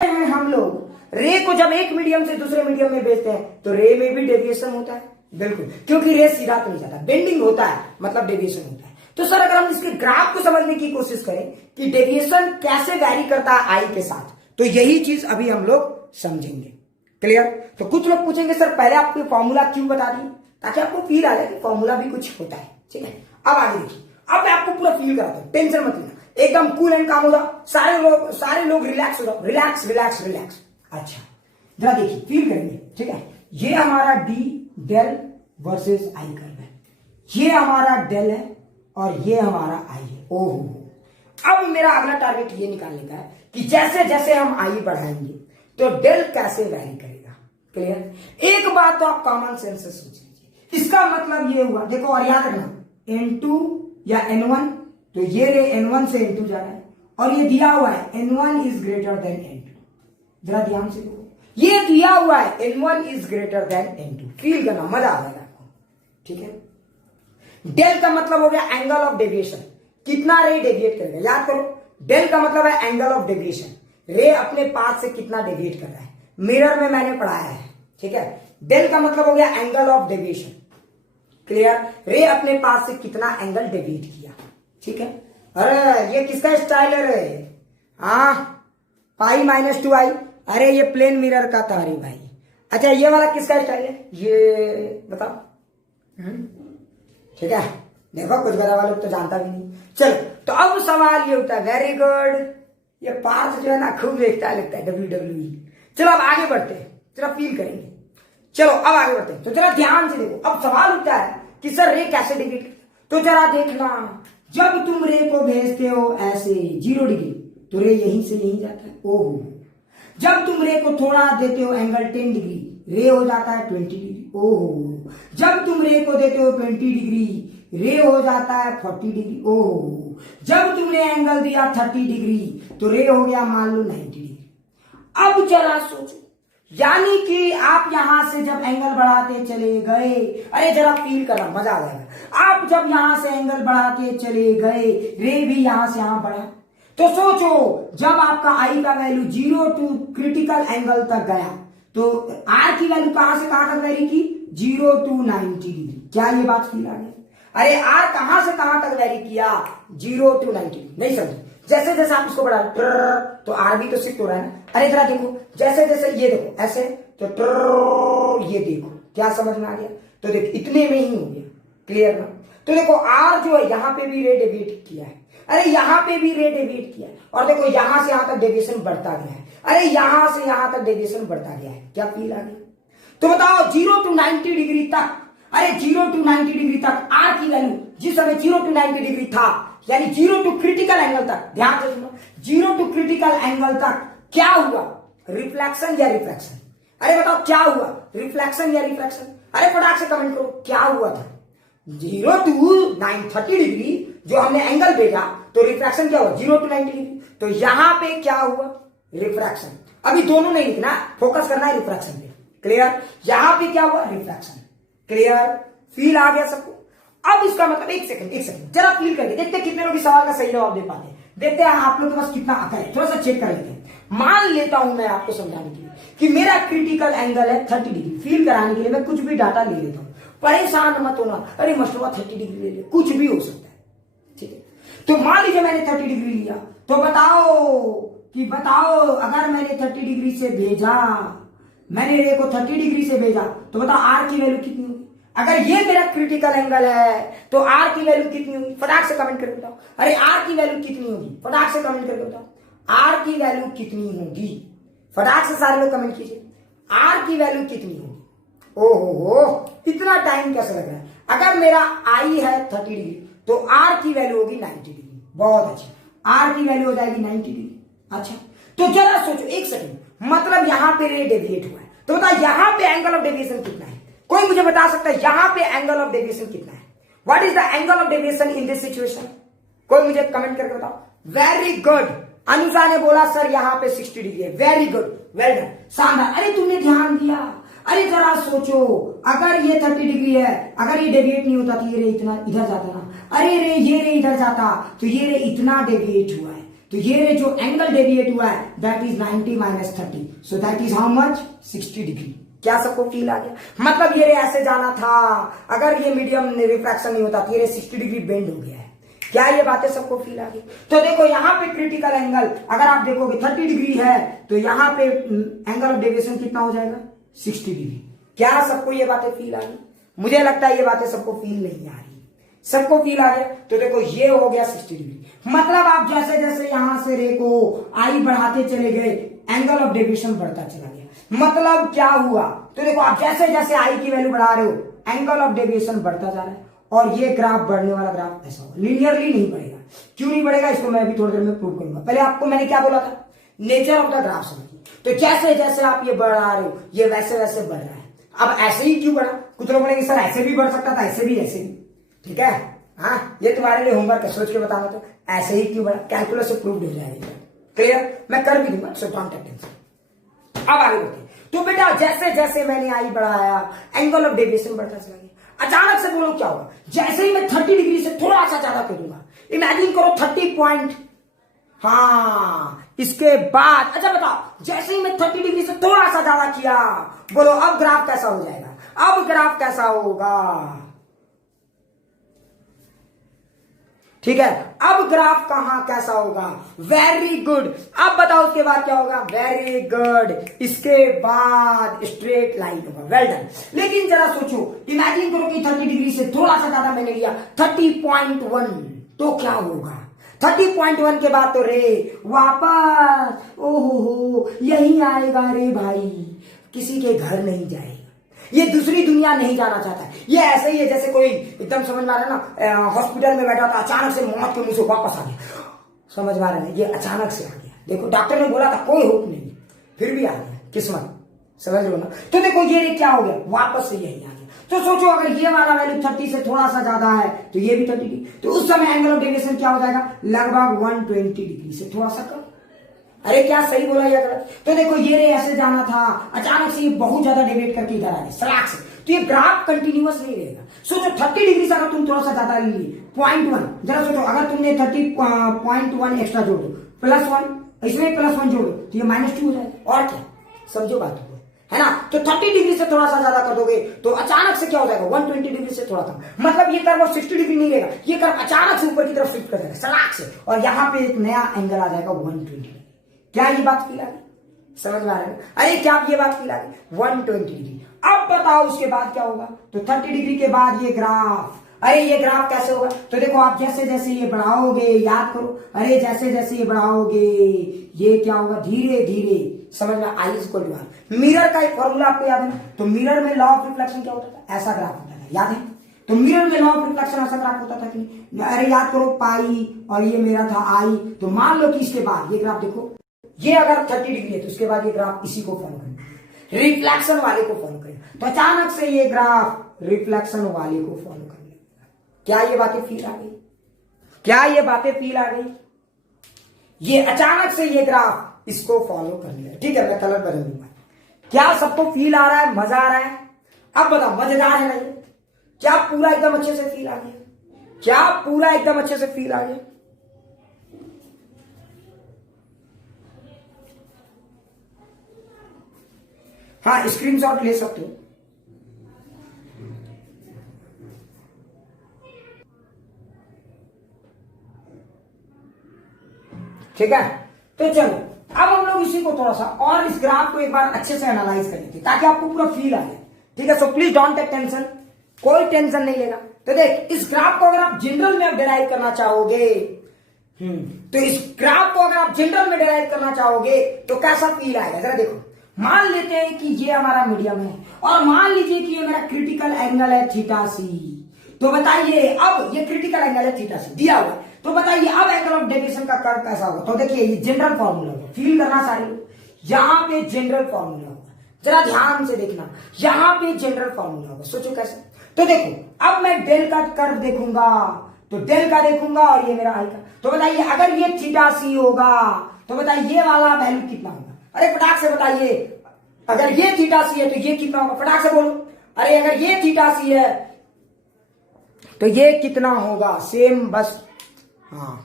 हैं हम लोग रे को जब एक मीडियम से दूसरे मीडियम में भेजते हैं तो रे में भी डेविएशन होता है, बिल्कुल, क्योंकि रे सीधा तो नहीं जाता, बेंडिंग होता है, मतलब डेविएशन होता है। तो सर अगर हम इसके ग्राफ को समझने की कोशिश करें कि डेविएशन कैसे वैरी करता है आई के साथ, तो यही चीज अभी हम लोग समझेंगे। क्लियर? तो कुछ लोग पूछेंगे सर पहले आपको फॉर्मूला क्यों बता दी, ताकि आपको फील आ जाए कि फॉर्मूला भी कुछ होता है। ठीक है, अब आगे देखिए, अब मैं आपको पूरा फील कराता हूं, टेंशन मत लेना, एकदम कूल एंड काम हो जाओ, सारे लोग रिलैक्स हो जाओ, रिलैक्स रिलैक्स रिलैक्स। अच्छा जरा देखिए, फील करेंगे। ठीक है, ये हमारा D del versus i curve है, ये हमारा डेल है और ये हमारा आई है। ओहो, अब मेरा अगला टारगेट ये निकालने का है कि जैसे जैसे हम आई बढ़ाएंगे तो डेल कैसे वैरी करेगा। क्लियर? एक बात तो आप कॉमन सेंस से सोच लीजिए, इसका मतलब ये हुआ, देखो और याद रखना N2 या N1, तो ये रे N1 से N2 जा रहा है और ये दिया हुआ है N1 is greater than N2। जरा ध्यान से देखो, ये दिया हुआ है N1 is greater than N2। Feel करना, मजा आ जाएगा आपको। ठीक है, डेल का मतलब हो गया एंगल ऑफ डेविएशन, कितना रे डेविएट करेगा। याद करो, डेल का मतलब है एंगल ऑफ डेविएशन, रे अपने पाथ से कितना डेविएट कर रहा है। मिरर में मैंने पढ़ाया है। ठीक है, डेल का मतलब हो गया एंगल ऑफ डेविएशन। क्लियर? रे अपने पाथ से कितना एंगल डेविएट किया। ठीक है, अरे ये किसका स्टाइल है रे? हाँ, पाई माइनस 2i, अरे ये प्लेन मिरर का था रे भाई। अच्छा ये वाला किसका स्टाइल है, ये बताओ। ठीक है, देखो कुछ बड़ा वाले तो जानता भी नहीं। चलो, तो अब सवाल ये उठता है, वेरी गुड, ये पार्थ जो है ना खूब देखता है, लगता है WWE। चलो अब आगे बढ़ते हैं, जरा फील करेंगे। चलो अब आगे बढ़ते हैं, तो जरा ध्यान से देखो। अब सवाल उठता है कि सर रे कैसे डेविएट, तो जरा देखना, जब तुम रे को भेजते हो ऐसे 0 डिग्री तो रे यहीं से यहीं जाता है। ओहो, जब तुम रे को थोड़ा देते हो एंगल 10 डिग्री, रे हो जाता है 20 डिग्री। ओहो, जब तुम रे को देते हो 20 डिग्री, रे हो जाता है 40 डिग्री। ओहो, जब तुमने एंगल दिया 30 डिग्री तो रे हो गया मान लो 90 डिग्री। अब जरा सोचो, यानी कि आप यहां से जब एंगल बढ़ाते चले गए, अरे जरा फील करना, मजा आ जाएगा। आप जब यहां से एंगल बढ़ाते चले गए, रे भी यहां से यहां बढ़ा, तो सोचो जब आपका आई का वैल्यू 0 टू क्रिटिकल एंगल तक गया तो आर की वैल्यू कहां से कहां तक वेरी की, 0 टू 90 डिग्री। क्या ये बात फील आ गई? अरे आर कहां से कहां तक वेरी किया, 0 टू 90। नहीं समझे? जैसे जैसे आप इसको बढ़ा तो आर भी तो शिफ्ट हो रहा है ना। अरे जरा देखो, जैसे जैसे ये देखो ऐसे, तो ये देखो, क्या समझ में आ गया? तो देखो इतने में ही हो गया। क्लियर ना? तो देखो आर जो है यहाँ पे भी रे डेविएट किया है, अरे यहाँ पे भी रे डेविएट किया है, और देखो यहां से यहां तक डेविएशन बढ़ता गया है, अरे यहां से यहां तक डेविएशन बढ़ता गया है। क्या फील आ गया? तो बताओ 0 टू 90 डिग्री तक, अरे 0 टू 90 डिग्री तक आर की वैल्यू जिस समय 0 टू 90 डिग्री था, यानी 0 टू क्रिटिकल एंगल तक, ध्यान से सुनो, 0 टू क्रिटिकल एंगल तक क्या हुआ, रिफ्लेक्शन या रिफ्रैक्शन? अरे बताओ क्या हुआ, रिफ्लेक्शन या रिफ्रैक्शन? अरे फटाक से कमेंट करो, क्या हुआ था? 0 टू 30 डिग्री जो हमने एंगल भेजा, तो रिफ्रैक्शन क्या हुआ, 0 टू 90 डिग्री। तो यहां पे क्या हुआ, रिफ्रैक्शन। अभी दोनों नहीं लिखना, फोकस करना है रिफ्रैक्शन पे। क्लियर? यहां पे क्या हुआ, रिफ्रैक्शन। क्लियर? फील आ गया सबको? अब इसका मतलब एक सेकंड जरा फील करके देखते हैं कितने लोग इस सवाल का सही जवाब दे पाते हैं। देखते हैं आप लोग के पास कितना अकल है, थोड़ा सा चेक कर लेते हैं। मान लेता हूं मैं आपको समझाने के लिए कि मेरा क्रिटिकल एंगल है 30 डिग्री। फील कराने के लिए मैं कुछ भी डाटा ले लेता हूं, परेशान मत होना, अरे मस्टरवा 30 डिग्री ले ले, कुछ भी हो सकता है। ठीक है, तो मान लीजिए मैंने 30 डिग्री लिया, तो बताओ अगर मैंने 30 डिग्री से भेजा, मैंने रे को 30 डिग्री से भेजा, तो बताओ आर की वैल्यू कितनी होगी? अगर ये मेरा क्रिटिकल एंगल है तो आर की वैल्यू कितनी होगी? फटाक से कमेंट करके बताओ। अरे आर की वैल्यू कितनी होगी? फटाक से कमेंट करके बताओ, आर की वैल्यू कितनी होगी? फटाक से सारे लोग कमेंट कीजिए, आर की वैल्यू कितनी होगी? ओहो, इतना टाइम कैसे लग रहा है? अगर मेरा आई है 30 डिग्री तो आर की वैल्यू होगी 90 डिग्री। बहुत अच्छा, आर की वैल्यू हो जाएगी 90 डिग्री। अच्छा, तो जरा सोचो एक सेकंड, मतलब यहां पे रे डेविएट हुआ है, तो बताओ यहां पे एंगल ऑफ डेविएशन कितना है? कोई मुझे बता सकता है यहां पे एंगल ऑफ डेविएशन कितना है? What is the angle of deviation in this situation? कोई मुझे कमेंट करके बताओ। वेरी गुड, अनुजा ने बोला सर यहां पे 60 डिग्री है। वेरी गुड, वेल डन, शानदार। अरे तुमने ध्यान दिया? अरे जरा सोचो, अगर ये 30 डिग्री है, अगर ये डेविएट नहीं होता तो ये रे इतना इधर जाता ना, अरे रे ये रे इधर जाता तो ये रे इतना डेविएट हुआ है, तो ये जो एंगल डेविएट हुआ है that is 90 minus 30, so that is how much 60 degree. क्या सबको फील आ गया? मतलब ये रे ऐसे जाना था, अगर ये मीडियम रिफ्रैक्शन नहीं होता तो ये 60 डिग्री बेंड हो गया है। क्या ये बातें सबको फील आ गई? तो देखो यहाँ पे क्रिटिकल एंगल अगर आप देखोगे 30 डिग्री है तो यहाँ पे एंगल ऑफ डेविएशन कितना हो जाएगा 60 डिग्री। क्या सबको ये बातें फील आ गई? मुझे लगता है ये बातें सबको फील नहीं आ रही। सबको फील आ गया? तो देखो ये हो गया 60 डिग्री। मतलब आप जैसे जैसे यहां से रे को आई बढ़ाते चले गए एंगल ऑफ डेविएशन बढ़ता चला गया। मतलब क्या हुआ? तो देखो आप जैसे जैसे आई की वैल्यू बढ़ा रहे हो एंगल ऑफ डेविएशन बढ़ता जा रहा है और ये ग्राफ बढ़ने वाला ग्राफ ऐसा होगा, लिनियरली नहीं बढ़ेगा। क्यों नहीं बढ़ेगा इसको मैं अभी थोड़ी देर में प्रूव करूंगा। पहले आपको मैंने क्या बोला था? नेचर ऑफ द ग्राफ समझिए। तो जैसे जैसे आप ये बढ़ा रहे हो ये वैसे वैसे बढ़ रहा है। अब ऐसे ही क्यों बढ़ा? कुछ लोग बोलेंगे सर ऐसे भी बढ़ सकता था, ऐसे भी। ठीक है, हाँ ये तुम्हारे लिए होमवर्क है, सोच के बताना। तो ऐसे ही क्यों बढ़ा? कैलकुलस से प्रूव हो जाएगा। क्लियर? मैं कर भी दूंगा, सो डोंट टेक टेंशन। अब आगे बढ़ते। तो बेटा जैसे जैसे मैंने आई बढ़ाया एंगल ऑफ डेविएशन बढ़ता चला गया। अचानक से बोलो क्या होगा? जैसे ही मैं 30 डिग्री से थोड़ा सा ज्यादा करूंगा, इमेजिन करो 30 पॉइंट, हाँ इसके बाद अच्छा बताओ जैसे ही मैं 30 डिग्री से थोड़ा सा ज्यादा किया, बोलो अब ग्राफ कैसा हो जाएगा? अब ग्राफ कैसा होगा? ठीक है, अब ग्राफ कहां कैसा होगा? Very good. अब बताओ उसके बाद क्या होगा? वेरी गुड, इसके बाद स्ट्रेट लाइन होगा। Well done. लेकिन जरा सोचो, इमेजिन करो कि 30 डिग्री से थोड़ा सा ज्यादा मैंने लिया 30.1, तो क्या होगा? 30.1 के बाद तो रे वापस ओहो यही आएगा रे भाई, किसी के घर नहीं जाएगा, ये दूसरी दुनिया नहीं जाना चाहता। ये ऐसे ही है जैसे कोई एकदम समझ में आ रहा है ना, हॉस्पिटल में बैठा था, अचानक से मौत के मुंह से वापस आ गया। समझ में आ रहा है? ये अचानक से आ गया। देखो डॉक्टर ने बोला था कोई होप नहीं, फिर भी आ गया, किस्मत। समझ लो ना? तो देखो ये क्या हो गया? वापस से यही आ गया। तो सोचो अगर ये वाला वैल्यू 30 से थोड़ा सा ज्यादा है तो ये भी 30 डिग्री, तो उस समय एंगल ऑफ डेविएशन क्या हो जाएगा? लगभग 120 डिग्री से थोड़ा सा कम। अरे क्या सही बोला या गलत? तो देखो ये रे ऐसे जाना था, अचानक से ये बहुत ज्यादा डेविएट करके इधर आ गया सलाख से, तो ये ग्राफ कंटिन्यूअस नहीं रहेगा। सोचो 30 डिग्री से अगर तुम थोड़ा सा ज्यादा ले लिए 0.1, जरा सोचो अगर तुमने 30.1 एक्स्ट्रा जोड़ दो +1, इसमें +1 जोड़ो तो ये -2 हो जाएगा। और क्या? समझो बात को, है ना? तो 30 डिग्री से थोड़ा सा ज्यादा कर दोगे तो अचानक से क्या हो जाएगा? 120 डिग्री से थोड़ा कम। मतलब ये कर्व 60 डिग्री नहीं रहेगा, ये कर्व अचानक से ऊपर की तरफ शिफ्ट कर देगा सलाख से, और यहाँ पे एक नया एंगल आ जाएगा 120 डिग्री। क्या ये बात फील आ गई? समझ में आ रहा है? अरे क्या ये बात फील आ गई? 120 डिग्री। अब बताओ उसके बाद क्या होगा? तो 30 डिग्री के बाद ये ग्राफ, अरे ये ग्राफ कैसे होगा? तो देखो आप जैसे जैसे ये बढ़ाओगे, याद करो, अरे जैसे जैसे ये बढ़ाओगे ये क्या होगा? धीरे धीरे, समझ में? I equal to R। Mirror का एक फॉर्मूला आपको याद है? तो मिरर में लॉ ऑफ रिफ्लेक्शन क्या होता था? ऐसा ग्राफ होता था, याद है? तो मिरर में लॉ ऑफ रिफ्लेक्शन ऐसा ग्राफ होता था कि अरे याद करो पाई और ये मेरा था आई। तो मान लो कि इसके बाद ये ग्राफ देखो, ये अगर 30 डिग्री है तो उसके बाद ये ग्राफ इसी को फॉलो करेगा, रिफ्लेक्शन वाले को फॉलो करेगा। तो अचानक से ये ग्राफ रिफ्लेक्शन वाले को फॉलो कर लेगा। क्या ये बातें फील आ गई? क्या ये बातें फील आ गई? ये अचानक से ये ग्राफ इसको फॉलो कर लेगा। ठीक है, मैं कलर बदल दूंगा। क्या सबको फील आ रहा है? मजा आ रहा है? अब बताओ मजेदार है ना ये? क्या पूरा एकदम अच्छे से फील आ गया? क्या पूरा एकदम अच्छे से फील आ गया? हाँ स्क्रीनशॉट ले सकते हो। ठीक है, तो चलो अब हम लोग इसी को थोड़ा सा और इस ग्राफ को एक बार अच्छे से एनालाइज कर लेते हैं ताकि आपको पूरा फील आ जाए। ठीक है, so please don't take tension, कोई टेंशन नहीं लेगा। तो देख इस ग्राफ को अगर आप जनरल में डिराइव करना चाहोगे, तो इस ग्राफ को अगर आप जनरल में डिराइव करना चाहोगे तो कैसा फील आएगा? जरा देखो, मान लेते हैं कि ये हमारा मीडियम है और मान लीजिए कि ये मेरा क्रिटिकल एंगल है θc। तो बताइए अब ये क्रिटिकल एंगल है θc दिया हुआ, तो बताइए अब एंगल ऑफ डेविएशन का कर्व कैसा होगा? तो देखिए ये जनरल फॉर्मूला होगा, फील करना सारे लोग, यहाँ पे जनरल फॉर्मूला होगा, जरा ध्यान से देखना, यहाँ पे जनरल फॉर्मूला होगा। सोचो कैसे? तो देखो अब मैं डेल का कर्व देखूंगा, तो डेल का देखूंगा और ये मेरा आई का, तो बताइए अगर ये θc होगा तो बताइए ये वाला वैल्यू कितना होगा? अरे फटाक से बताइए, अगर ये θc है तो ये कितना होगा? फटाक से बोलो। अरे अगर ये θc है तो ये कितना होगा? सेम बस, हाँ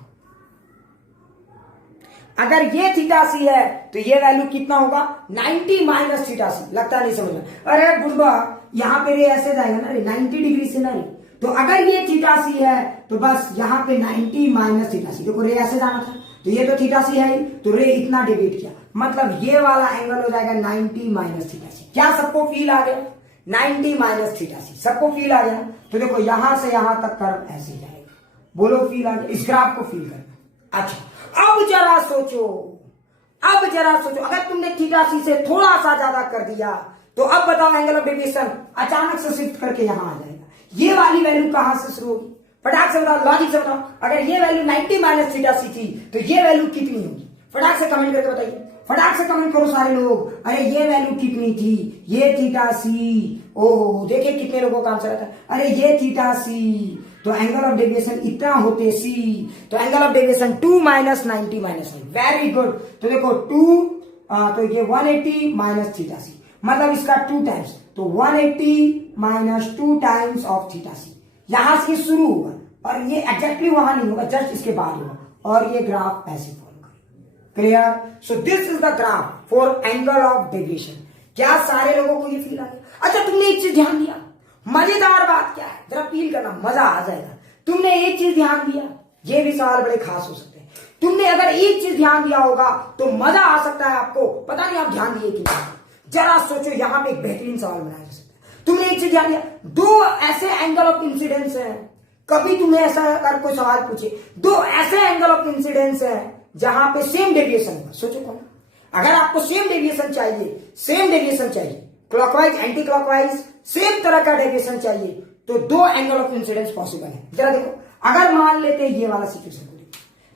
अगर ये थीटा सी है तो ये वैल्यू कितना होगा 90 माइनस थीटा सी। लगता नहीं समझ में। अरे बुढ़वा यहाँ पे रे ऐसे जाएगा ना रे 90 डिग्री से ना रे, तो अगर ये थीटा सी है तो बस यहाँ पे 90 माइनस थीटा सी। देखो रे ऐसे जाना था तो ये तो थीटा सी है तो रे इतना डिवाइड किया, मतलब ये वाला एंगल हो जाएगा 90 माइनस थीटा सी। क्या सबको फील आ गया? 90 माइनस थीटा सी सबको फील आ गया। तो देखो यहां से यहां तक कर्व ऐसे जाएगा। बोलो फील आ गया? इस ग्राफ को फील करना। अच्छा अब जरा सोचो, अगर तुमने थीटा सी से थोड़ा सा ज्यादा कर दिया तो अब बताओ एंगल ऑफ डेविएशन अचानक से शिफ्ट करके यहां आ जाएगा। ये वाली वैल्यू कहां से शुरू होगी? फटाक से बताओ, लॉजिक से बताओ। अगर ये वैल्यू 90 माइनस थीटा सी थी तो ये वैल्यू कितनी होगी? फटाक से कमेंट करके बताइए, फटाक से कमेंट करो सारे लोग। अरे ये वैल्यू कितनी थी? ये थीटा सी। ओह देखिए कितने लोगों का आंसर आता है। अरे ये थीटा सी, तो एंगल ऑफ डेविएशन इतना होते सी, तो angle of deviation 2 minus 90 minus 9। Very good. तो देखो 2 तो ये 180 माइनस थीटा सी, मतलब इसका 2 टाइम्स, तो 180 माइनस 2 टाइम्स ऑफ थीटा सी। यहां से शुरू होगा और ये एग्जैक्टली वहां नहीं होगा, जस्ट इसके बाद होगा, और ये ग्राफ ऐसे फॉलो करेगा। Clear? So this is the graph for angle of deviation. क्या सारे लोगों को ये फील आ गया? अच्छा तुमने एक चीज ध्यान दिया, मजेदार बात क्या है, जरा फील करना, मजा आ जाएगा। तुमने एक चीज ध्यान दिया, ये भी सवाल बड़े खास हो सकते हैं। तुमने अगर एक चीज ध्यान दिया होगा तो मजा आ सकता है आपको। पता नहीं आप ध्यान दिए कि नहीं। जरा सोचो, यहां पे एक बेहतरीन सवाल बनाया जा सकता है। तुमने एक चीज ध्यान दिया, दो ऐसे एंगल ऑफ इंसिडेंस है। कभी तुम्हें ऐसा अगर कोई सवाल पूछे, दो ऐसे एंगल ऑफ इंसिडेंस है जहां पे सेम डेविएशन होगा, सोचो कौन? अगर आपको सेम डेविएशन चाहिए, क्लॉकवाइज एंटी क्लॉकवाइज सेम तरह का डेविएशन चाहिए, तो दो एंगल ऑफ इंसिडेंस पॉसिबल है। जरा देखो, अगर मान लेते हैं ये वाला सिचुएशन को देखो,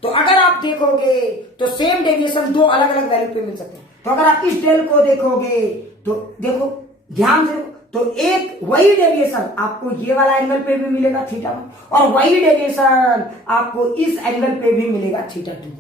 तो अगर आप देखोगे तो सेम डेविएशन दो अलग अलग वैल्यू पे मिल सकते हैं। तो अगर आप इस डेल को देखोगे तो देखो ध्यान से देखो, तो एक वही डेविएशन आपको ये वाला एंगल पे भी मिलेगा थीटा 1, और वही डेविएशन आपको इस एंगल पे भी मिलेगा थीटा 2।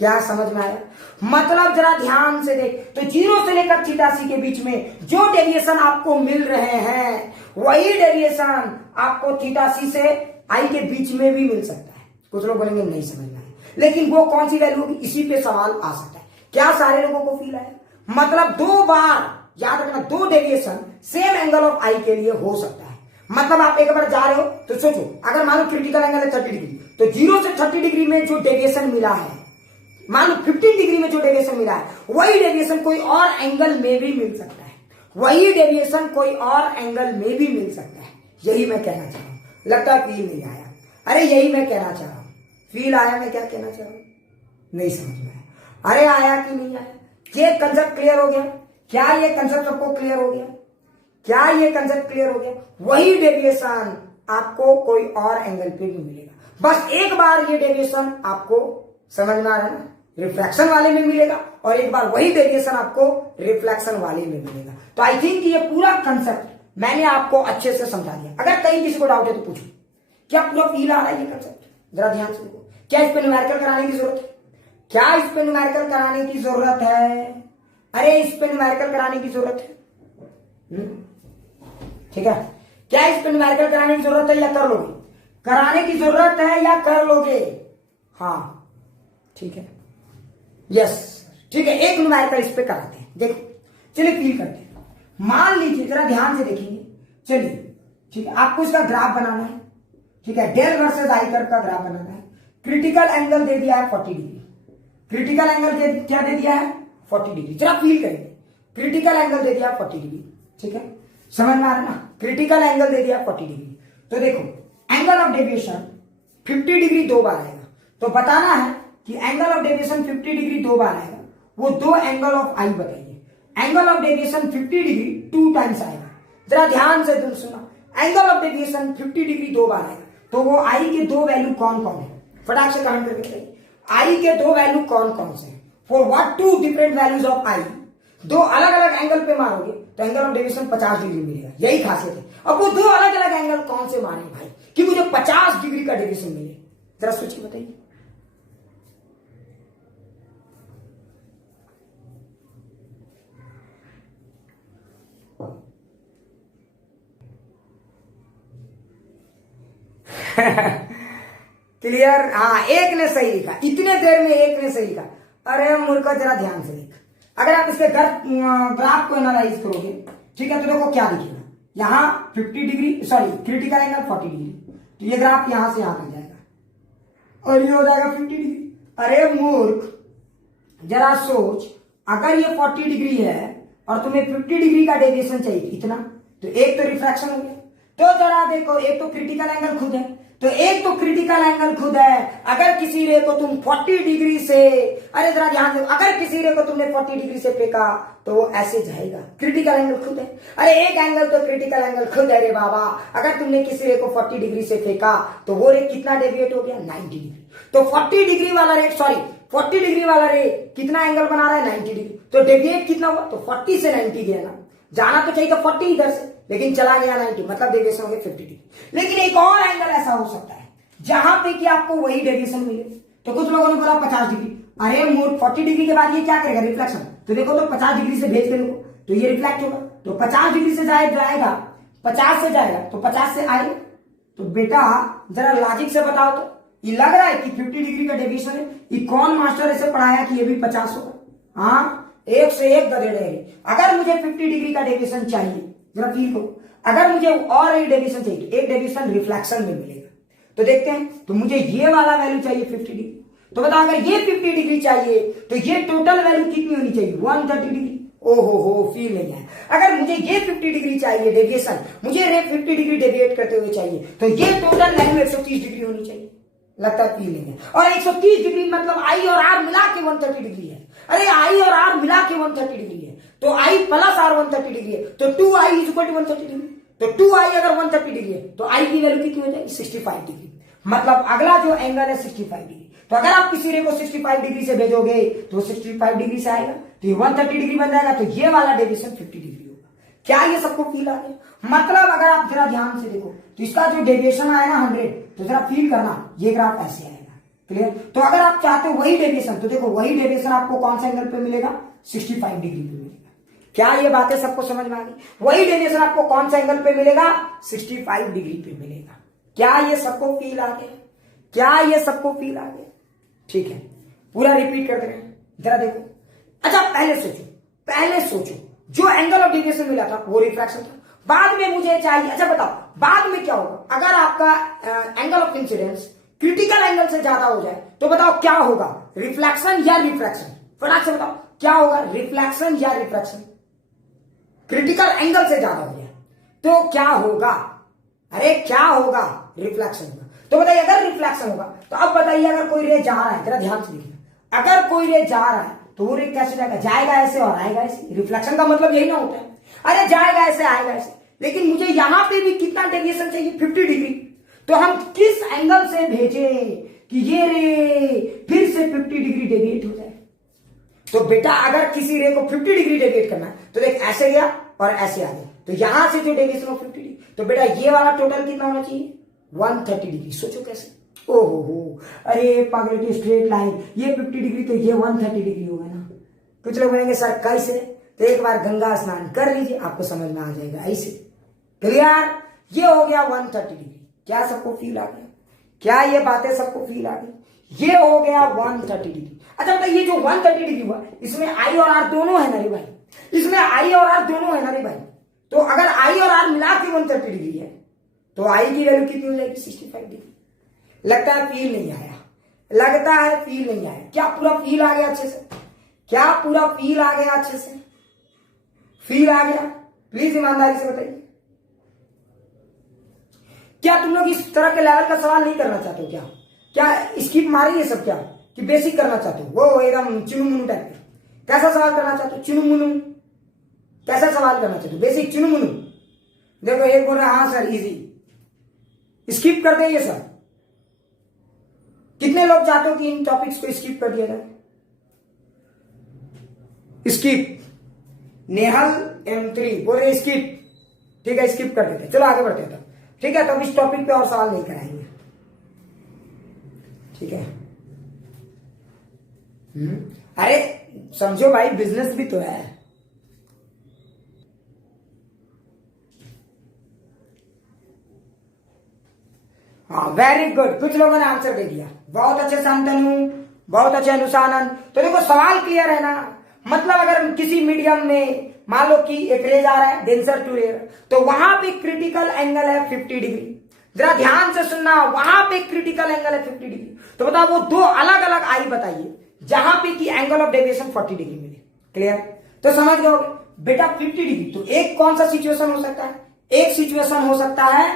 क्या समझ में आया? मतलब जरा ध्यान से देख, तो 0 से लेकर थीटा सी के बीच में जो डेविएशन आपको मिल रहे हैं वही डेविएशन आपको थीटा सी से आई के बीच में भी मिल सकता है। कुछ लोग बोलेंगे नहीं समझ में आया, लेकिन वो कौन सी वैल्यू होगी, इसी पे सवाल आ सकता है। क्या सारे लोगों को फील आया? मतलब दो बार याद रखना, दो डेविएशन सेम एंगल ऑफ आई के लिए हो सकता है। मतलब आप एक बार जा रहे हो तो सोचो, अगर मान लो क्रिटिकल एंगल है 30 डिग्री, तो 0 से 30 डिग्री में जो डेविएशन मिला है, मान लो 15 डिग्री में जो डेविएशन मिला है, वही डेविएशन कोई और एंगल में भी मिल सकता है। यही मैं कहना चाह रहा हूं। लगता है फील नहीं आया। अरे यही मैं कहना चाह रहा हूं। फील आया मैं क्या कहना चाह रहा हूं? नहीं समझ में आया। अरे आया कि नहीं आया? ये कंसेप्ट क्लियर हो गया? क्या ये कंसेप्ट सबको क्लियर हो गया? वही डेविएशन आपको कोई और एंगल पे भी मिलेगा। बस एक बार ये डेविएशन आपको समझ में आ रहा है ना, रिफ्रैक्शन वाले में मिलेगा, और एक बार वही डेविएशन आपको रिफ्लेक्शन वाले में मिलेगा। तो आई थिंक ये पूरा कंसेप्ट मैंने आपको अच्छे से समझा दिया। अगर कहीं किसी को डाउट है तो पूछो। क्या पूरा फील आ रहा है ये कंसेप्ट? जरा ध्यान से देखो। क्या इस पे न्यूमेरिकल कराने की जरूरत है? अरे इस पे न्यूमेरिकल कराने की जरूरत है? ठीक है, क्या इस पे न्यूमेरिकल कराने की जरूरत है या कर लोगे? कराने की जरूरत है या कर लोगे? हाँ ठीक है, यस ठीक है, एक न्यूमेरिकल इस पे कराते हैं। देखो चलिए फील करते हैं। मान लीजिए, जरा ध्यान से देखेंगे, चलिए ठीक है, आपको इसका ग्राफ बनाना है। ठीक है, डेल वर्सेस आई कर्व का ग्राफ बनाना है। क्रिटिकल एंगल दे दिया है 40 डिग्री। क्रिटिकल एंगल क्या दे दिया है? 40 डिग्री। जरा फील करेंगे, क्रिटिकल एंगल दे दिया 40 डिग्री। ठीक है, समझ में आ रहा है ना? क्रिटिकल एंगल दे दिया 40 डिग्री। तो देखो एंगल ऑफ डेविएशन 50 डिग्री दो बार आएगा। तो बताना है कि एंगल ऑफ डेविएशन 50 डिग्री दो बार आएगा, वो दो एंगल ऑफ आई बताइए। Angle of deviation 50 degree 2 times आएगा। जरा ध्यान से तुम सुना, एंगल ऑफ डेविएशन 50 डिग्री दो बार आएगा, तो वो आई के दो वैल्यू कौन कौन है? फटाक से कमेंट करके बताइए, आई के दो वैल्यू कौन कौन से? For what two different values of I? दो अलग अलग एंगल पे मारोगे तो एंगल ऑफ डेविएशन 50 डिग्री मिलेगा। यही खासियत है। अब वो दो अलग अलग एंगल कौन से मारे भाई कि मुझे 50 डिग्री का डेविएशन मिले? जरा सोच के बताइए। क्लियर? हाँ, एक ने सही लिखा, इतने देर में एक ने सही लिखा। अरे मूर्ख, जरा ध्यान से देख। अगर आप इसके ग्राफ को एनालाइज करोगे, ठीक है, तो देखो क्या दिखेगा। यहाँ 50 degree, sorry critical angle 40 degree, तो ये ग्राफ यहां से यहां तक जाएगा और ये हो जाएगा 50 डिग्री। अरे मूर्ख, जरा सोच, अगर ये 40 डिग्री है और तुम्हें 50 डिग्री का डेविएशन चाहिए इतना, तो एक तो रिफ्रैक्शन हो गया। तो जरा देखो, एक तो क्रिटिकल एंगल खुद है, तो एक तो क्रिटिकल एंगल खुद है। अगर किसी रे को तुम 40 डिग्री से, अरे जरा ध्यान दो, अगर किसी रे को तुमने 40 डिग्री से फेंका तो वो ऐसे जाएगा, क्रिटिकल एंगल खुद है। अरे एक एंगल तो क्रिटिकल एंगल खुद है रे बाबा। अगर तुमने किसी रे को 40 डिग्री से फेंका तो वो रे कितना डेविएट हो गया, 90 डिग्री। तो 40 डिग्री वाला रे, सॉरी 40 डिग्री वाला रे कितना एंगल बना रहा है, 90 डिग्री। तो डेविएट कितना हुआ, तो 40 से 90 गया ना। जाना तो चाहिए था 40 इधर से, लेकिन चला गया 90, मतलब डेविएशन हो गया 50 डिग्री। लेकिन एक और एंगल ऐसा हो सकता है जहां पे कि आपको वही डेविएशन मिले। तो कुछ लोगों ने बोला 50 डिग्री। अरे मूर्ख, 40 डिग्री के बाद ये क्या करेगा, रिफ्लेक्शन। तो देखो, तो 50 डिग्री से भेज देने को, तो ये रिफ्लेक्ट होगा। तो 50 डिग्री से जाएगा, 50 से जाएगा, तो 50 से आएगा। तो बेटा जरा लॉजिक से बताओ, तो ये लग रहा है कि 50 डिग्री का डेविएशन है। ये कौन मास्टर ऐसे पढ़ाया कि ये भी 50 होगा? हाँ, एक से एक गधे रहेंगे। अगर मुझे 50 डिग्री का डेविएशन चाहिए, जरा फील करो, अगर मुझे और एक डेविएशन चाहिए, तो एक डेविएशन रिफ्लेक्शन में मिलेगा। तो देखते हैं, तो मुझे ये वाला वैल्यू चाहिए 50 डिग्री। तो बताओ, अगर ये 50 डिग्री चाहिए तो ये टोटल वैल्यू कितनी होनी चाहिए, 130 डिग्री। ओहो, फील नहीं है। अगर मुझे ये 50 डिग्री चाहिए डेविएशन, मुझे 50 डिग्री डेविएट करते हुए चाहिए, तो ये टोटल वैल्यू 130 डिग्री होनी चाहिए। लगता है फील नहीं है। और 130 डिग्री मतलब आई और आर मिला के 130 डिग्री है। अरे आई और आर मिला के 130 डिग्री है, तो आई प्लस आर 130 डिग्री है, तो 2i is equal to 130 degree. तो 2i अगर 130 डिग्री है तो आई की वैल्यू कितनी हो जाएगी, 65 डिग्री। मतलब अगला जो एंगल है 65 डिग्री। तो अगर आप किसी रे को 65 डिग्री से भेजोगे तो 65 डिग्री से आएगा, तो ये 130 डिग्री बन जाएगा। तो ये वाला डेविएशन 50 डिग्री होगा। क्या ये सबको फील आ गया? मतलब अगर आप जरा ध्यान से देखो, तो इसका जो डेविएशन आया ना 100, तो जरा फील करना, ये ग्राफ ऐसे आएगा। क्लियर? तो अगर आप चाहते हो वही डेविएशन, तो देखो वही डेविएशन आपको कौन से एंगल पे मिलेगा, 65 डिग्री पे मिलेगा। क्या ये बातें सबको समझ में आ गई? वही डेविएशन आपको कौन से एंगल पे मिलेगा, 65 डिग्री पे मिलेगा। क्या ये सबको फील आ गया? क्या ये सबको फील आ गया? ठीक है, पूरा रिपीट करते रहे, जरा देखो। अच्छा, पहले सोचो जो एंगल ऑफ डेविएशन मिला था वो रिफ्रैक्शन था। बाद में मुझे चाहिए, अच्छा बताओ बाद में क्या होगा, अगर आपका angle of incidence critical angle से ज्यादा हो जाए तो बताओ क्या होगा, रिफ्लेक्शन या रिफ्रैक्शन? फटाक से बताओ क्या होगा, रिफ्लेक्शन या रिफ्रैक्शन? क्रिटिकल एंगल से ज्यादा हो जाए तो क्या होगा? अरे क्या होगा, रिफ्लेक्शन होगा। तो बताइए, अगर रिफ्लेक्शन होगा तो अब बताइए, अगर कोई रे जा रहा है, जरा ध्यान से देखिए, अगर कोई रे जा रहा है तो वो रे कैसे जाएगा, जाएगा ऐसे और आएगा ऐसे। रिफ्लेक्शन का मतलब यही ना होता है, अरे जाएगा ऐसे आएगा ऐसे। लेकिन मुझे यहां पे भी कितना डेविएशन चाहिए, 50 डिग्री। तो हम किस एंगल से भेजें कि ये रे फिर से 50 डिग्री डेविएट हो जाए? तो बेटा अगर किसी रे को 50 डिग्री डेविएट करना है तो देख, ऐसे गया और ऐसे आ गया, तो यहां से जो डेविएशन हो 50 डिग्री, तो बेटा ये वाला टोटल कितना होना चाहिए, 130 डिग्री। सोचो कैसे, ओहो, अरे पागल, स्ट्रेट लाइन, ये 50 डिग्री तो ये 130 डिग्री होगा ना। कुछ लोग बोलेंगे सर कैसे? तो एक बार गंगा स्नान कर लीजिए, आपको समझ में आ जाएगा ऐसे। क्लियर? ये हो गया 130 डिग्री। क्या सबको फील आ गया? क्या ये बातें सबको फील आ गई? ये हो गया 130 डिग्री। अच्छा बताइए, ये जो 130 डिग्री हुआ, इसमें आई और आर दोनों है ना रे भाई, इसमें आई और आर दोनों है ना रे भाई। तो अगर आई और आर मिला के 130 डिग्री है तो आई की वैल्यू कितनी हो जाएगी, 65 डिग्री। लगता है फील नहीं आया, लगता है फील नहीं आया। क्या पूरा फील आ गया अच्छे से? क्या पूरा फील आ गया अच्छे से? फील आ गया? प्लीज ईमानदारी से बताइए, क्या तुम लोग इस तरह के लेवल का सवाल नहीं करना चाहते हो? क्या स्किप मारी ये सब, क्या कि बेसिक करना चाहते हो, वो एकदम चुनु मुनु टाइप का? कैसा सवाल करना चाहते हो, चुनु मुनु? कैसा सवाल करना चाहते हो, बेसिक चुनु मुनु? देखो एक बोल रहा हाँ सर इजी, स्किप कर दे ये सब। कितने लोग चाहते हो कि इन टॉपिक्स को स्किप कर दिया जाए? स्किप। नेहल M3 बोल रहे स्किप। ठीक है, स्किप कर देते, चलो आगे बढ़ते हैं। ठीक है, तो अब इस टॉपिक पे और सवाल नहीं कराएंगे। ठीक है, अरे समझो भाई, बिजनेस भी तो है। हाँ वेरी गुड, कुछ लोगों ने आंसर दे दिया, बहुत अच्छे शांतनु, बहुत अच्छे अनुसानंद। तो देखो सवाल क्लियर है ना, मतलब अगर किसी मीडियम में मान लो कि एक रेज आ रहा है डेंसर टू रेयर, तो वहां पे क्रिटिकल एंगल है 50 डिग्री। जरा ध्यान से सुनना, वहां पे क्रिटिकल एंगल है 50 डिग्री। तो बताओ वो दो अलग अलग आई बताइए जहां पे की एंगल ऑफ डेविएशन 40 डिग्री मिले। क्लियर? तो समझ गए बेटा 50 डिग्री। तो एक कौन सा सिचुएशन हो सकता है? एक सिचुएशन हो सकता है,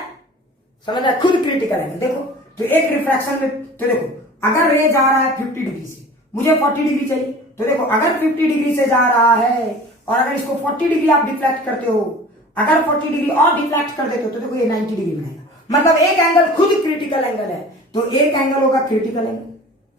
समझ रहे, खुद क्रिटिकल एंगल। देखो तो एक रिफ्रैक्शन में, तो देखो अगर रे जा रहा है 50 डिग्री से, मुझे 40 डिग्री चाहिए, तो देखो अगर 50 डिग्री से जा रहा है और अगर इसको 40 डिग्री आप डिफ्लेक्ट करते हो, अगर 40 डिग्री और डिफ्लेक्ट कर देते हो, तो देखो ये 90 डिग्री बनाएगा। मतलब एक एंगल खुद क्रिटिकल एंगल है, तो एक एंगल होगा क्रिटिकल एंगल।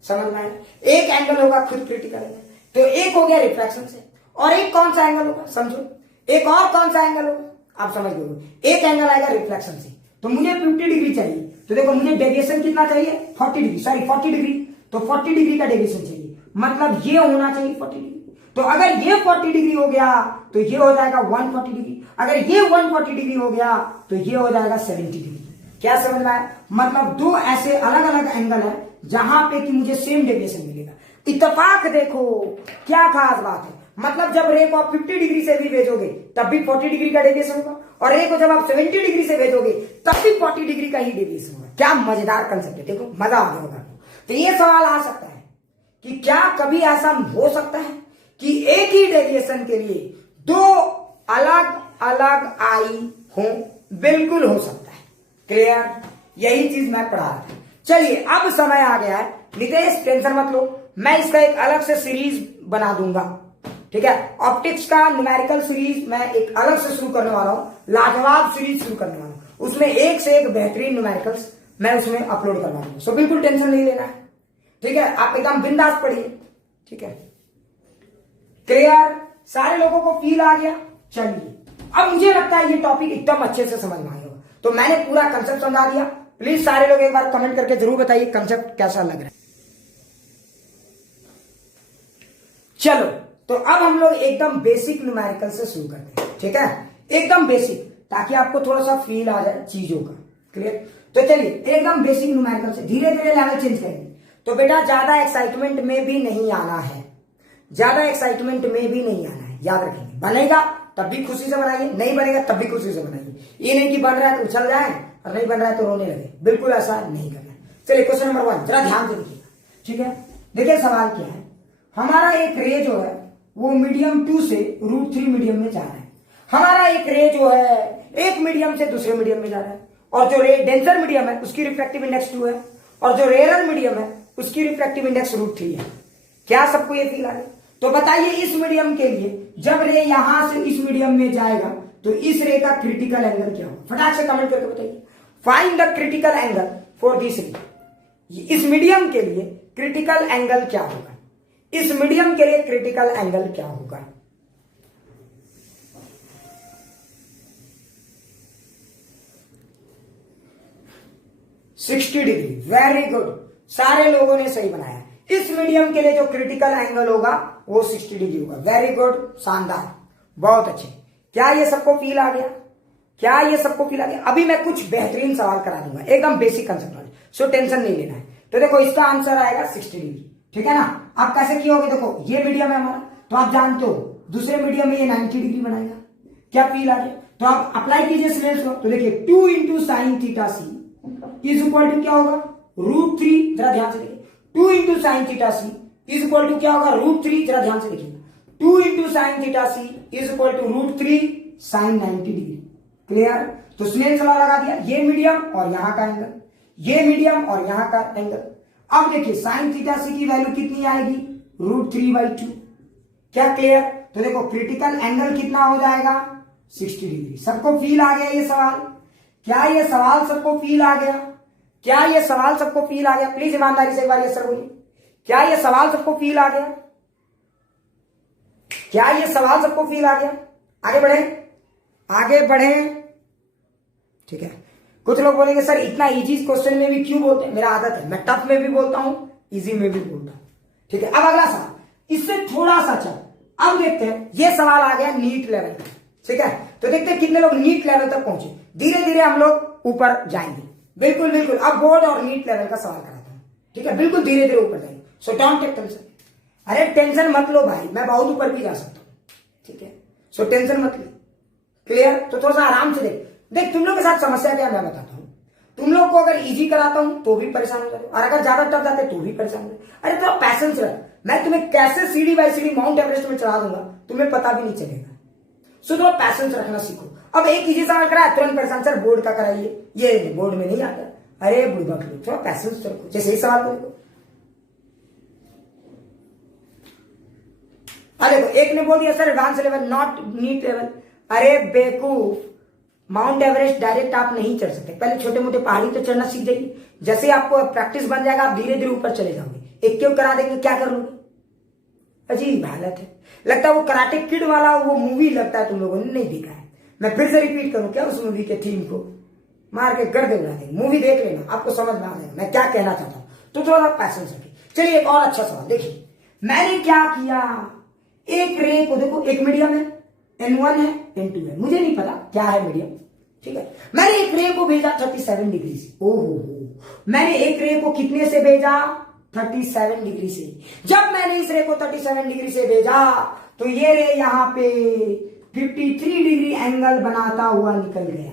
समझ में आया? एक एंगल होगा खुद क्रिटिकल एंगल, तो एक हो गया रिफ्रैक्शन से, और एक कौन सा एंगल होगा समझो, एक और कौन सा एंगल होगा आप समझ गए। एक एंगल आएगा रिफ्लेक्शन से, तो मुझे 50 डिग्री चाहिए, तो देखो मुझे डेविएशन कितना चाहिए 40 डिग्री, सॉरी 40 डिग्री, तो 40 डिग्री का डेविएशन चाहिए, मतलब ये होना चाहिए 40 डिग्री। तो अगर ये 40 डिग्री हो गया तो ये हो जाएगा 140 डिग्री, अगर ये 140 डिग्री हो गया तो ये हो जाएगा 70 डिग्री। क्या समझ में आया? मतलब दो ऐसे अलग अलग एंगल है जहां पे कि मुझे सेम डेविएशन मिलेगा। इत्तेफाक देखो क्या खास बात है, मतलब जब रे को आप 50 डिग्री से भी भेजोगे तब भी 40 डिग्री का डेविएशन होगा, और रे को जब आप 70 डिग्री से भेजोगे तब भी 40 डिग्री का ही डेविएशन होगा। क्या मजेदार कंसेप्ट है, देखो मजा आ जाएगा। तो ये सवाल आ सकता है कि क्या कभी ऐसा हो सकता है कि एक ही डेविएशन के लिए दो अलग अलग आई हो? बिल्कुल हो सकता है। क्लियर? यही चीज मैं पढ़ा रहा था। चलिए अब समय आ गया है, नितेश टेंशन मत लो, मैं इसका एक अलग से सीरीज बना दूंगा। ठीक है, ऑप्टिक्स का न्यूमेरिकल सीरीज मैं एक अलग से शुरू करने वाला हूं, लाजवाब सीरीज शुरू करने वाला हूं, उसमें एक से एक बेहतरीन न्यूमेरिकल्स मैं उसमें अपलोड करवा दूंगा। सो बिल्कुल टेंशन नहीं लेना है। ठीक है, आप एकदम बिंदास पढ़िए। ठीक है, क्लियर? सारे लोगों को फील आ गया? चलिए अब मुझे लगता है ये टॉपिक एकदम अच्छे से समझ में आया होगा, तो मैंने पूरा कंसेप्ट समझा दिया। प्लीज सारे लोग एक बार कमेंट करके जरूर बताइए कंसेप्ट कैसा लग रहा है। चलो तो अब हम लोग एकदम बेसिक न्यूमेरिकल से शुरू करते हैं। ठीक है, एकदम बेसिक, ताकि आपको थोड़ा सा फील आ जाए चीजों का। क्लियर? तो चलिए एकदम बेसिक न्यूमेरिकल से धीरे धीरे लेवल चेंज करेंगे। तो बेटा ज्यादा एक्साइटमेंट में भी नहीं आना है, ज्यादा एक्साइटमेंट में भी नहीं आना है, याद रखेंगे। बनेगा तब भी खुशी से बनाइए, नहीं बनेगा तब भी खुशी से बनाइए। ये नहीं कि बन रहा है तो उछल जाए और नहीं बन रहा है तो रोने लगे, बिल्कुल ऐसा नहीं करना है। चलिए क्वेश्चन नंबर 1 जरा ध्यान से देखिएगा। ठीक है, देखिए सवाल क्या है। हमारा एक रे जो है वो मीडियम 2 से √3 मीडियम में जा रहा है। हमारा एक रे जो है एक मीडियम से दूसरे मीडियम में जा रहा है, और जो रे डेंसर मीडियम है उसकी रिफ्रैक्टिव इंडेक्स 2 है, और जो रेयर मीडियम है उसकी रिफ्रैक्टिव इंडेक्स √3 है। क्या सबको ये फील आ रहा है? तो बताइए इस मीडियम के लिए जब रे यहां से इस मीडियम में जाएगा तो इस रे का क्रिटिकल एंगल क्या होगा? फटाक से कमेंट करके बताइए। Find the critical angle for this रे। इस मीडियम के लिए क्रिटिकल एंगल क्या होगा? इस मीडियम के लिए क्रिटिकल एंगल क्या होगा? $60 डिग्री। वेरी गुड, सारे लोगों ने सही बनाया। इस मीडियम के लिए जो क्रिटिकल एंगल होगा वो 60 डिग्री होगा। वेरी गुड, शानदार, बहुत अच्छे। क्या ये सबको फील आ गया? क्या ये सबको फील आ गया? अभी मैं कुछ बेहतरीन सवाल करा दूंगा, एकदम बेसिक कंसेप्ट वाले, सो टेंशन नहीं लेना है। तो देखो इसका आंसर आएगा 60 डिग्री। ठीक है ना? आप कैसे किए? देखो ये मीडियम है हमारा, तो आप जानते हो दूसरे मीडियम में ये 90 डिग्री बनाएगा। क्या फील आ रहा है? तो आप अप्लाई कीजिए स्नेल्स लॉ। तो देखिए 2 × sin θc is equal to क्या होगा? √3। जरा ध्यान से देखिए, 2 × sin θc is equal to क्या होगा? √3। जरा ध्यान से देखिएगा, 2 × sin θc is equal to √3 sin 90 degree. Clear? तो स्नेल्स लॉ लगा दिया, ये मीडियम और यहां का एंगल, ये मीडियम और यहां का एंगल। अब देखिए sin θc की वैल्यू कितनी आएगी? √3/2। क्या क्लियर? तो देखो क्रिटिकल एंगल कितना हो जाएगा? 60 डिग्री। सबको फील आ गया ये सवाल? क्या ये सवाल सबको फील आ गया? क्या ये सवाल सबको फील आ गया? प्लीज ईमानदारी से एक बार ये सर बोलिए, क्या ये सवाल सबको फील आ गया? क्या ये सवाल सबको फील आ गया? आगे बढ़े, आगे बढ़े। ठीक है, कुछ लोग बोलेंगे सर इतना इजी क्वेश्चन में भी क्यों बोलते हैं? मेरा आदत है, मैं टफ में भी बोलता हूं, इजी में भी बोलता हूं। ठीक है, अब अगला सवाल, इससे थोड़ा सा चल, अब देखते हैं। ये सवाल आ गया नीट लेवल का। ठीक है, तो देखते हैं कितने लोग नीट लेवल तक पहुंचे। धीरे धीरे हम लोग ऊपर जाएंगे। बिल्कुल बिल्कुल, अब बोर्ड और नीट लेवल का सवाल कराता हूं। ठीक है, बिल्कुल धीरे धीरे ऊपर जाएंगे। So don't take tension. अरे टेंशन मत लो भाई, मैं बहुत ऊपर भी जा सकता हूं, ठीक है। सो टेंशन मत लो, क्लियर। तो थोड़ा सा आराम से देख तुम लोग के साथ समस्या क्या मैं बताता हूं। तुम लोग को अगर इजी कराता हूं तो भी परेशान हो जाते हो, और अगर ज्यादा टफ जाते तो भी परेशान हो जाते। अरे थोड़ा पैसेंस रख, मैं तुम्हें कैसे सीढ़ी बाय सीढ़ी माउंट एवरेस्ट में चढ़ा दूंगा तुम्हें पता भी नहीं चलेगा। सो थोड़ा पैसेंस रखना सीखो। अब एक इजी सवाल कराया तुरंत परेशान, सर बोर्ड का कराइए, ये बोर्ड में नहीं आता। अरे बुढ़बक लोग थोड़ा पैसेंस रखो, जैसे ही सवाल को देखो। अरे देखो एक ने बोल दिया sir advance level not NEET level. अरे बेवकूफ, माउंट एवरेस्ट डायरेक्ट आप नहीं चढ़ सकते, पहले छोटे मोटे पहाड़ी तो चढ़ना सीख जाइए। जैसे आपको प्रैक्टिस बन जाएगा आप धीरे धीरे ऊपर चले जाओगे। एक क्यों करा देंगे क्या कर लोगे, अजीब हालत है। लगता है वो कराटे किड वाला वो मूवी लगता है तुम लोगों ने नहीं देखा है। मैं फिर से रिपीट करूं क्या उस मूवी के थीम को, मार के गर्दे उड़ा देंगे। मूवी देख लेना आपको समझ में आ जाएगा मैं क्या कहना चाहता हूं। तो थोड़ा सा पैसेंस रखिए। चलिए एक और अच्छा सवाल देखिए, मैंने क्या किया, एक रे को देखो, एक मीडियम है N1 है N2 है, मुझे नहीं पता क्या है मीडियम, ठीक है। मैंने एक रे को भेजा 37 डिग्री से। ओहो, मैंने एक रे को कितने से भेजा, 37 डिग्री से। जब मैंने इस रे को 37 डिग्री से भेजा तो ये रे यहां पे 53 डिग्री एंगल बनाता हुआ निकल गया।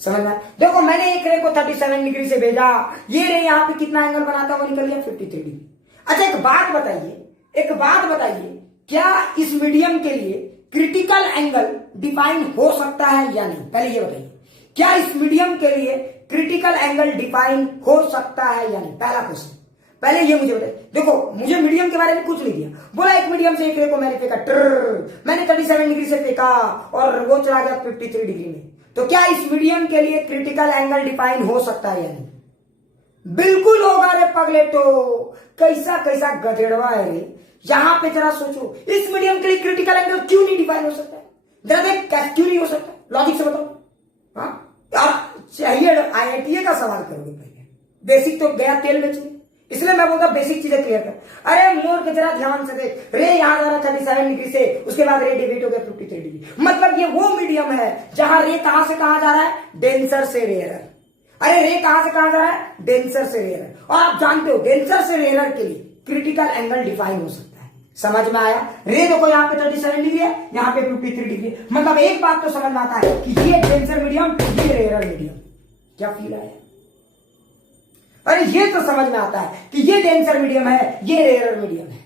समझ में? देखो मैंने एक रे को 37 डिग्री से भेजा, ये रे यहां पे कितना एंगल बनाता हुआ निकल गया, 53 डिग्री। अच्छा एक बात बताइए, क्या इस मीडियम के लिए क्रिटिकल एंगल डिफाइन हो सकता है या नहीं? पहले ये बताइए, क्या इस मीडियम के लिए क्रिटिकल एंगल डिफाइन हो सकता है या नहीं? पहला क्वेश्चन, पहले ये मुझे बताइए। देखो मुझे मीडियम के बारे में कुछ नहीं दिया, बोला एक मीडियम से एक रे को मैंने फेंका, मैंने 37 डिग्री से फेंका और वो चला गया 53 डिग्री में। तो क्या इस मीडियम के लिए क्रिटिकल एंगल डिफाइन हो सकता है या नहीं? बिल्कुल होगा रे पगले। तो कैसा कैसा गधेड़वा है रे। यहां पे जरा सोचो, इस मीडियम के लिए क्रिटिकल एंगल क्यों नहीं डिफाइन हो सकता है? जरा देख क्यों नहीं हो सकता, लॉजिक से बताओ। हाँ चाहिए IITA का सवाल करोगे पहले, बेसिक तो गया तेल बेचने, इसलिए मैं बोलता बेसिक चीजें क्लियर कर। अरे मूर्ख जरा ध्यान से देख, रे यहां जा रहा 37 डिग्री से, उसके बाद रे डिवीट हो गया 53 डिग्री। मतलब ये वो मीडियम है जहां रे कहां से कहां जा रहा है, डेंसर से रेयरर। अरे रे कहां से कहां जा रहा है, डेंसर से रेयरर। और आप जानते हो डेंसर से रेयरर के लिए क्रिटिकल एंगल डिफाइन हो सकता है। समझ में आया? रे देखो यहाँ पे 37 डिग्री है, यहाँ पे 53 डिग्री। मतलब एक बात तो समझ में आता है कि ये डेंसर मीडियम, ये रेयरर मीडियम। क्या फील आया? अरे ये तो समझ में आता है कि ये डेंसर मीडियम है, ये रेयरर मीडियम है।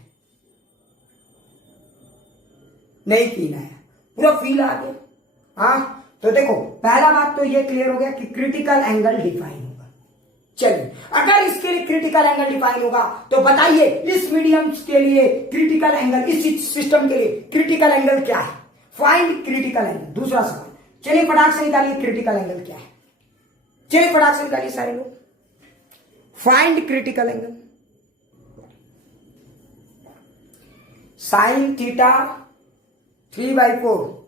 नहीं फील आया? पूरा फील आ गया। हाँ तो देखो पहला बात तो ये क्लियर हो गया कि क्रिटिकल एंगल डिफाइन होगा। चलिए अगर इसके लिए क्रिटिकल एंगल डिफाइन होगा तो बताइए इस मीडियम के लिए क्रिटिकल एंगल, इस सिस्टम के लिए क्रिटिकल एंगल क्या है? Find critical angle. दूसरा सवाल, चलिए फटाक से निकालिए क्रिटिकल एंगल क्या है। चलिए फटाक से निकालिए सारे लोग, find critical angle. Sine theta 3/4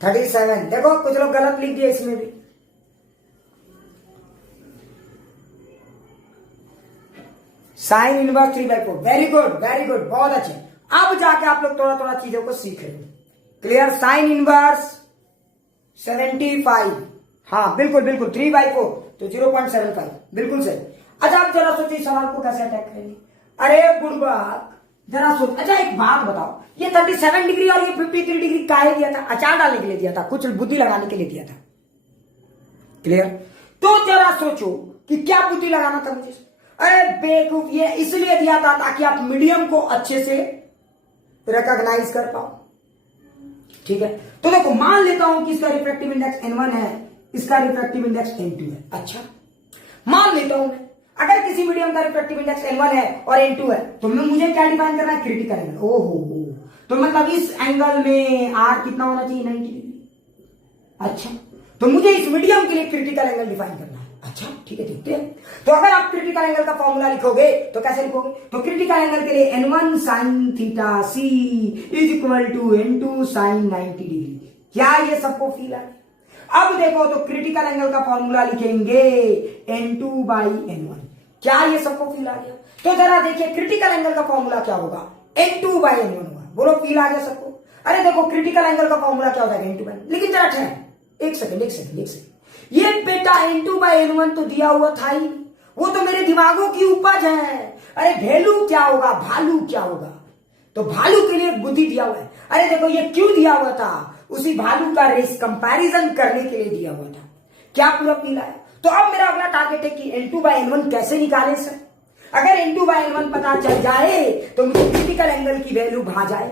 37। देखो कुछ लोग गलत लिख दिए इसमें भी। Sine inverse 3/4। वेरी गुड, बहुत अच्छे। अब जाके आप लोग थोड़ा थोड़ा चीजों को सीख रहे हो। क्लियर? Sine inverse 75। हाँ बिल्कुल 3/4 तो 0.75 बिल्कुल सही। अच्छा आप जरा सोचिए सवाल को कैसे अटैक करेंगे। अरे बुढ़बा जरा सोच। अच्छा एक बात बताओ, ये 37 डिग्री और ये 53 डिग्री काहे दिया था? अचार डालने के लिए दिया था, कुछ बुद्धि लगाने के लिए दिया था। क्लियर? तो जरा सोचो कि क्या बुद्धि लगाना था मुझे। अरे बेवकूफ, ये इसलिए दिया था ताकि आप मीडियम को अच्छे से रिकॉग्नाइज कर पाओ। ठीक है, तो देखो मान लेता हूं कि इसका रिफ्रैक्टिव इंडेक्स N1 है, इसका रिफ्रैक्टिव इंडेक्स N2 है। अच्छा मान लेता हूं मैं, अगर किसी मीडियम का रिफ्रैक्टिव इंडेक्स N1 है और N2 है तो मुझे क्या डिफाइन करना है? Critical angle. ओहो, तो मतलब इस एंगल में R कितना होना चाहिए? 90 डिग्री। अच्छा तो मुझे इस मीडियम के लिए क्रिटिकल एंगल डिफाइन करना है। अच्छा ठीक है, देखते हैं। तो अगर आप क्रिटिकल एंगल का फॉर्मूला लिखोगे तो कैसे लिखोगे? तो क्रिटिकल एंगल के लिए N1 sin theta C is equal to N2 sin 90 degree. क्या ये सबको फील है? अब देखो तो क्रिटिकल एंगल का फॉर्मूला लिखेंगे N2/N1। क्या ये सबको फील आ गया? तो जरा देखिए क्रिटिकल एंगल का फॉर्मूला क्या होगा? N2/N1 होगा। बोलो फील आ गया सबको? अरे देखो क्रिटिकल एंगल का फॉर्मूला क्या हो जाएगा, N2 बाई, लेकिन जरा ठहर, एक सेकंड, ये बेटा N2 बाई N1 तो दिया हुआ था ही, वो तो मेरे दिमागों की उपज है। अरे वैल्यू क्या होगा, भालू क्या होगा, तो भालू के लिए बुद्धि दिया हुआ है। अरे देखो ये क्यों दिया हुआ था, उसी भालू का रेस कंपैरिजन करने के लिए दिया हुआ था। क्या पूरा पीला है? तो अब मेरा अगला टारगेट है कि N2 बाई N1 कैसे निकाले सर। अगर N2 बाई N1 पता चल जाए तो मुझे क्रिटिकल एंगल की वैल्यू भा जाए।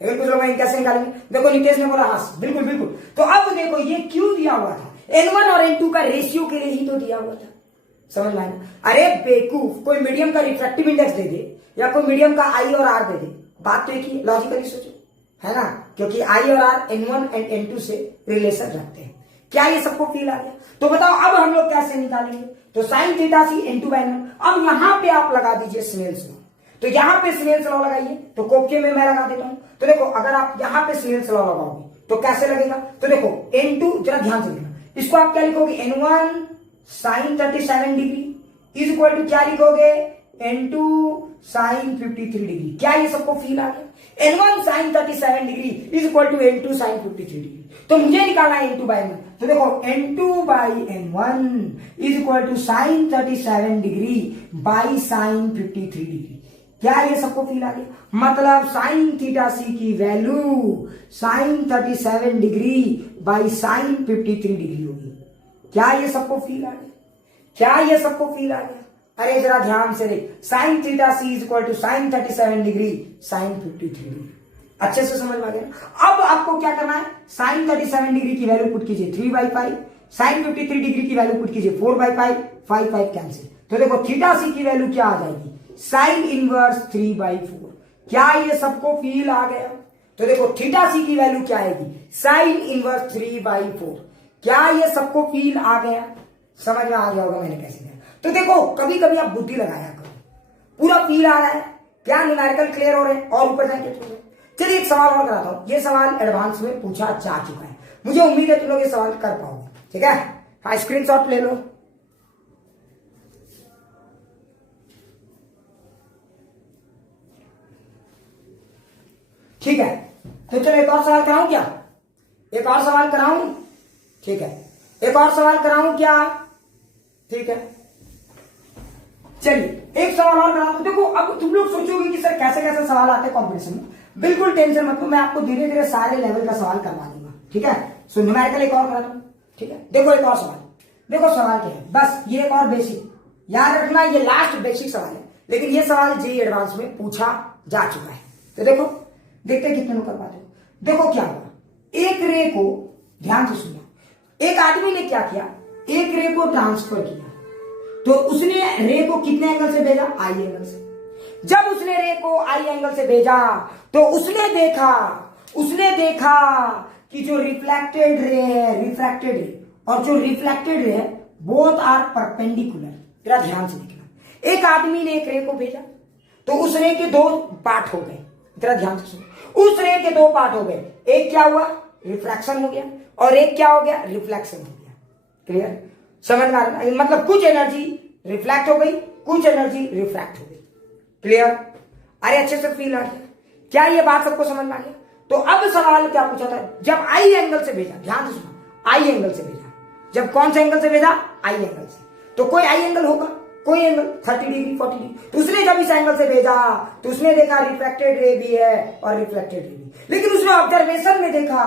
अगर कुछ लोग कैसे निकालेंगे, देखो नितेश ने बोला हाँ बिल्कुल बिल्कुल। तो अब देखो ये क्यों दिया हुआ था, N1 और N2 का रेशियो के लिए ही तो दिया हुआ था, समझ में आया? अरे बेवकूफ, कोई मीडियम का रिफ्रैक्टिव इंडेक्स दे दे या कोई मीडियम का आई और आर दे दे, बात तो एक ही, लॉजिकली सोचो, है ना, क्योंकि आई और आर N1 एंड N2 से रिलेशन रखते हैं। क्या ये सबको फील आ गया? तो बताओ अब हम लोग कैसे निकालेंगे, तो sign theta C N2 by N1। अब यहां पे आप लगा दीजिए स्नेल्स लॉ, तो यहां पे स्नेल्स लॉ लगाइए, तो कोपचे में मैं लगा देता हूं। तो देखो अगर आप यहां पे स्नेल्स लॉ लगाओगे तो कैसे लगेगा, तो देखो N2, जरा ध्यान से देखना, इसको आप क्या लिखोगे, N1 sine 37 degree is equal to क्या लिखोगे, N2 साइन 53 डिग्री। क्या ये सबको फील आ गया? N1 sine 37 degree is equal to N2 sine 53 degree. तो मुझे निकालना है N2 बाई N1, तो देखो N2 by N1 is equal to sine 37 degree by sine 53 degree. क्या ये सबको फील आ गया? मतलब साइन थीटा सी की value sine 37 degree by sine 53 degree होगी। क्या ये सबको फील आ गया? क्या ये सबको फील आ गया? अरे जरा ध्यान से देख, sine theta C is equal to sine 37 degree sine 53 degree. अच्छे से समझ में आ गया? अब आपको क्या करना है, साइन 37 डिग्री की वैल्यू पुट कीजिए 3/5, साइन 53 डिग्री की वैल्यू पुट कीजिए 4/5, 5 कैंसिल। तो देखो थीटा सी की वैल्यू क्या आ जाएगी, साइन इनवर्स 3/4। क्या ये सबको फील आ गया? तो देखो थीटा सी की वैल्यू क्या आएगी, साइन इनवर्स 3/4। क्या ये सबको फील आ गया? समझ में आ गया होगा मैंने कैसे किया। तो देखो कभी कभी आप बुद्धि लगाया करो, पूरा फील आ रहा है, क्या न्यूमेरिकल क्लियर हो रहे हैं, और ऊपर जाएंगे तो चलिए एक सवाल और कराता हूं। ये सवाल एडवांस में पूछा जा चुका है, मुझे उम्मीद है तुम लोग ये सवाल कर पाओगे, ठीक है? हाँ स्क्रीनशॉट ले लो। ठीक है, तो चलो एक और सवाल कराऊं क्या, एक और सवाल कराऊं, ठीक है, एक और सवाल कराऊं क्या, ठीक है? चलिए एक सवाल और कराऊं। देखो अब तुम लोग सोचोगे कि सर कैसे कैसे सवाल आते हैं कॉम्पिटिशन में, बिल्कुल टेंशन मत लो, मैं आपको धीरे धीरे सारे लेवल का सवाल करवा दूंगा, ठीक है? सो न्यूमेरिकल एक और कराता हूं, ठीक है? देखो एक और सवाल, देखो सवाल क्या है, बस ये एक और बेसिक याद रखना, ये लास्ट बेसिक सवाल है, लेकिन ये सवाल जेईई एडवांस में पूछा जा चुका है। तो देखो देखते हैं कितने लोग कर पाते हो। देखो क्या हुआ, एक रे को, ध्यान से सुनना, एक आदमी ने क्या किया, एक रे को ट्रांसफर किया, तो उसने रे को कितने एंगल से भेजा, आई एंगल से। जब उसने रे को आई एंगल से भेजा तो उसने देखा कि जो रिफ्लेक्टेड रे है, रिफ्रैक्टेड रे और जो रिफ्लेक्टेड रे है बोथ आर परपेंडिकुलर। जरा ध्यान से देखना, एक आदमी ने एक रे को भेजा तो उस रे के दो पार्ट हो गए, जरा ध्यान से सुनो, उस रे के दो पार्ट हो गए, एक क्या हुआ, रिफ्रैक्शन हो गया, और एक क्या हो गया, रिफ्लेक्शन हो गया। क्लियर? समझ में आ रहा है? मतलब कुछ एनर्जी रिफ्लेक्ट हो गई, कुछ एनर्जी रिफ्रैक्ट हो गई। क्लियर? अरे अच्छे से फील आ गया? क्या ये बात सबको समझ में आ गया? तो अब सवाल क्या पूछा था, जब आई एंगल से भेजा, ध्यान से सुनो, आई एंगल से भेजा, जब कौन से एंगल से भेजा, आई एंगल से, तो कोई आई एंगल होगा, कोई एंगल 30 डिग्री 40 डिग्री, तो उसने जब इस एंगल से भेजा तो उसने देखा रिफ्लेक्टेड रे भी है और रिफ्लेक्टेड रे भी, लेकिन उसने ऑब्जर्वेशन में देखा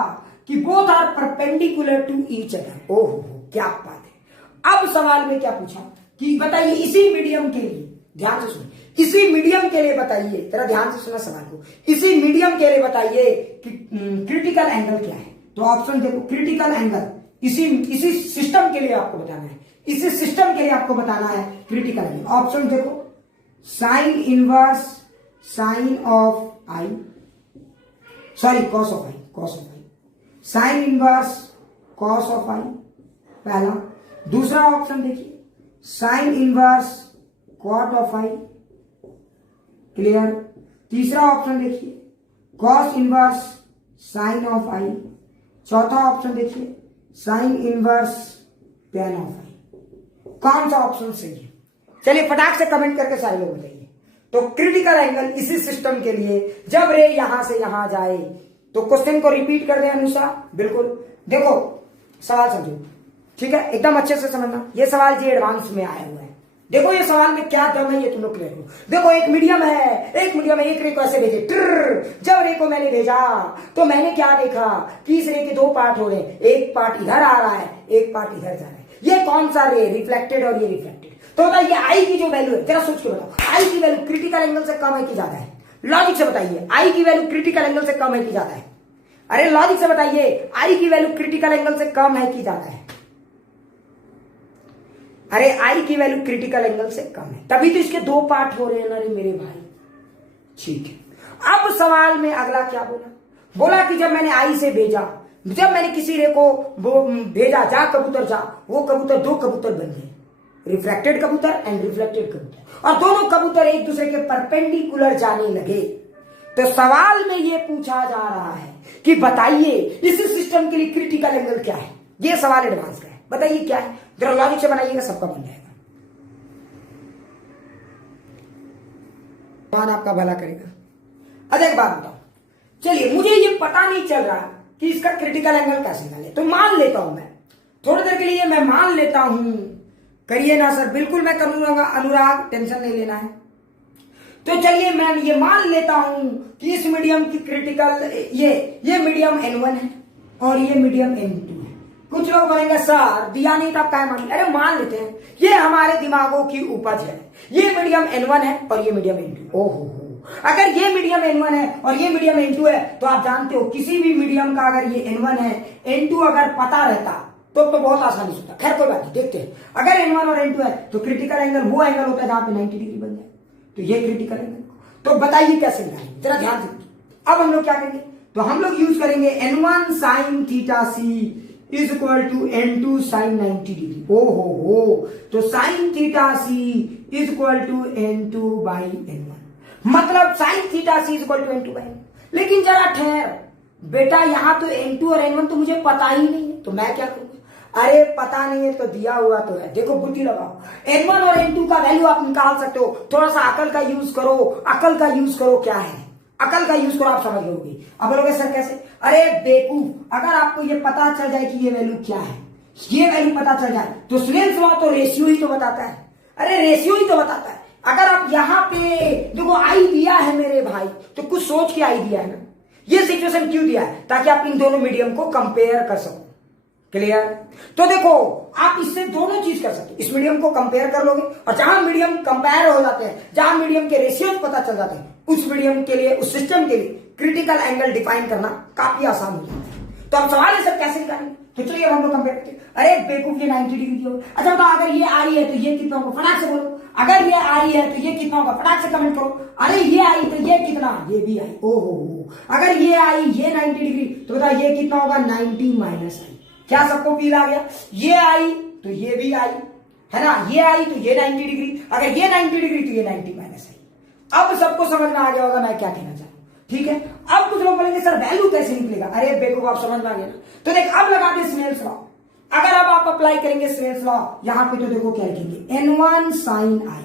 कि both are perpendicular to each other. ओहो क्या बात है। अब सवाल में क्या पूछा कि बताइए इसी मीडियम के लिए, ध्यान से सुनो, इसी मीडियम के लिए बताइए, तेरा ध्यान से सुना सवाल को, इसी मीडियम के लिए बताइए कि क्रिटिकल एंगल क्या है। तो ऑप्शन देखो, क्रिटिकल एंगल इसी सिस्टम के लिए आपको बताना है, इसी सिस्टम के लिए आपको बताना है क्रिटिकल एंगल। ऑप्शन देखो, sine inverse sine of I, sorry cos of I, cos of I, sine inverse cos of I पहला। दूसरा ऑप्शन देखिए, sine inverse cot of I. Clear? तीसरा ऑप्शन देखिए, cos inverse sine of I. चौथा option देखिए, sine inverse tan of I. कौन सा option सही है? चलिए फटाक से कमेंट करके सारे लोग बताइए। तो क्रिटिकल एंगल इसी सिस्टम के लिए, जब रे यहां से यहां जाए तो क्वेश्चन को रिपीट कर दे अनुसार, बिल्कुल। देखो सवाल समझो, ठीक है, एकदम अच्छे से समझना। ये सवाल जी एडवांस में आया हुआ है। देखो ये सवाल में क्या दम है ये तुम लोग क्लियर हो। देखो एक मीडियम है, एक रे को ऐसे भेजे, जब रे को मैंने भेजा तो मैंने क्या देखा कि इस रे के दो पार्ट हो रहे हैं, एक पार्ट इधर आ रहा है, एक पार्ट इधर जा रहा है। ये कौन सा रे, रिफ्लेक्टेड और ये रिफ्लेक्टेड। तो बताइए आई की जो वैल्यू है, जरा सोच के बताओ, आई की वैल्यू क्रिटिकल एंगल से कम है कि ज्यादा है? लॉजिक से बताइए, आई की वैल्यू क्रिटिकल एंगल से कम है कि ज्यादा है? अरे लॉजिक से बताइए, आई की वैल्यू क्रिटिकल एंगल से कम है कि ज्यादा है? अरे आई की वैल्यू क्रिटिकल एंगल से कम है, तभी तो इसके दो पार्ट हो रहे हैं ना रे मेरे भाई। ठीक है, अब सवाल में अगला क्या बोला? बोला कि जब मैंने आई से भेजा, जब मैंने किसी रे को भेजा, जा कबूतर जा, वो कबूतर दो कबूतर बन गए, रिफ्लेक्टेड कबूतर एंड रिफ्लेक्टेड कबूतर, और दोनों कबूतर एक दूसरे के परपेंडिकुलर जाने लगे। तो सवाल में ये पूछा जा रहा है कि बताइए इस सिस्टम के लिए क्रिटिकल एंगल क्या है। ये सवाल एडवांस का है, बताइए क्या है, जरा लॉजिक से बनाइएगा, सबका बन जाएगा, भगवान आपका भला करेगा। अब एक बात बताओ, चलिए मुझे ये पता नहीं चल रहा कि इसका क्रिटिकल एंगल कैसे निकाले, तो मान लेता हूं मैं थोड़ी देर के लिए, मैं मान लेता हूं, करिए ना सर, बिल्कुल मैं करूंगा अनुराग, टेंशन नहीं लेना है। तो चलिए मैं ये मान लेता हूं कि इस मीडियम की क्रिटिकल, ये मीडियम N1 है और ये मीडियम N2 है। कुछ लोग बोलेंगे सर दिया नहीं था आप क्या मान, अरे मान लेते हैं, ये हमारे दिमागों की उपज है। ये मीडियम N1 है और ये मीडियम N2। ओहो, अगर ये मीडियम N1 है और ये मीडियम N2 है, तो आप जानते हो किसी भी मीडियम का अगर ये N1 है, N2 अगर पता रहता तो बहुत आसानी से होता। खैर कोई बात नहीं, देखते हैं। अगर N1 और N2 है तो क्रिटिकल एंगल वो एंगल होता है जहां पे 90 डिग्री बन जाए, तो ये क्रिटिकल एंगल। तो बताइए कैसे निकालेंगे, जरा ध्यान दीजिए। अब हम लोग क्या करेंगे, तो हम लोग यूज करेंगे N1 sin theta C is equal to N2 sin 90 degree. ओ हो, तो sin theta C is equal to N2 by N1, मतलब sin theta C is equal to N2 by N1। लेकिन जरा ठहर बेटा, यहां तो N2 और N1 तो मुझे पता ही नहीं है, तो मैं क्या करूंगा? अरे पता नहीं है तो दिया हुआ तो है, देखो बुद्धि लगाओ, N1 और N2 का वैल्यू आप निकाल सकते हो, थोड़ा सा अकल का यूज करो, अकल का यूज करो। क्या है अकल का यूज करो, आप समझ लोगे। अब बोलोगे सर कैसे? अरे बेवकूफ, अगर आपको ये पता चल जाए कि ये वैल्यू क्या है, ये वैल्यू पता चल जाए, तो स्नेल्स लॉ तो रेशियो ही तो बताता है। अरे रेशियो ही तो बताता है। अगर आप यहाँ पे देखो आई दिया है मेरे भाई, तो कुछ सोच के आई दिया है ना। ये सिचुएशन क्यों दिया है? ताकि आप इन दोनों मीडियम को कंपेयर कर सको। क्लियर? तो देखो आप इससे दोनों चीज कर सकते हो, इस मीडियम को कंपेयर कर लोगे, और जहां मीडियम कंपेयर हो जाते हैं, जहां मीडियम के रेशियोज पता चल जाते हैं, उस मीडियम के लिए, उस सिस्टम के लिए क्रिटिकल एंगल डिफाइन करना काफी आसान हो जाता है। तो अब सवाल है सर कैसे निकालेंगे? तो चलिए हम लोग कंपेयर करते हैं। अरे बेवकूफ, ये 90 डिग्री होगा। अच्छा बताओ, अगर ये आई है तो ये कितना होगा, फटाक से बोलो। अगर ये आई है तो ये कितना होगा, फटाक से कमेंट करो। अरे ये आई तो ये कितना, ये भी आई। ओहो, अगर ये आई, ये 90 डिग्री, तो बताओ ये कितना होगा, 90 माइनस आई। क्या सबको फील आ गया? ये आई तो ये भी आई, है ना, ये आई तो ये 90 डिग्री, अगर ये 90 डिग्री तो ये 90 माइनस आई। अब सबको समझ में आ गया होगा मैं क्या कहना चाहूँ, ठीक है? अब कुछ लोग बोलेंगे सर वैल्यू कैसे निकलेगा? अरे बेवकूफ, आप समझ में आ गया ना। तो देख अब लगा दे स्नेल्स लॉ। अगर अब आप अप्लाई करेंगे स्नेल्स लॉ यहां पे, तो देखो क्या लिखेंगे, N1 sin i।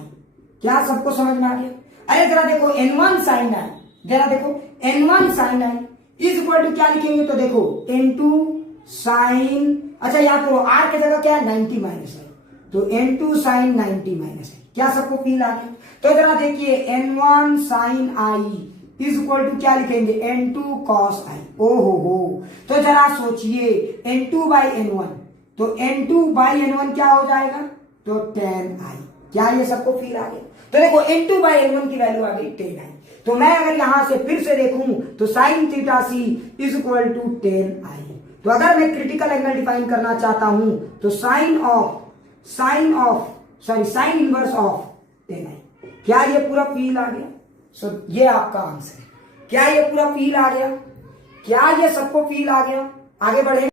क्या सबको समझ में आ गया? अरे जरा देखो N1 sin i, जरा देखो N1 sin i is equal to क्या लिखेंगे, तो देखो N2 sin, अच्छा याद करो r की जगह क्या है, 90 माइनस है, तो N2 sin 90 माइनस है। क्या सबको फील आ गया? तो जरा देखिए N1 sin i is equal to क्या लिखेंगे, N2 cos i। ओहो, तो जरा सोचिए N2 बाई N1, तो N2 बाई N1 क्या हो जाएगा, तो 10i। क्या ये सबको फील आ गया? तो देखो N2 बाई N1 की वैल्यू आ गई 10i। तो मैं अगर यहां से फिर से देखूं तो sin theta C is equal to 10i। तो अगर मैं क्रिटिकल एंगल डिफाइन करना चाहता हूं तो साइन इनवर्स ऑफ 10i। क्या ये पूरा फील आ गया? सो ये आपका आंसर है। क्या ये पूरा फील आ गया? क्या ये सबको फील आ गया? आगे बढ़े।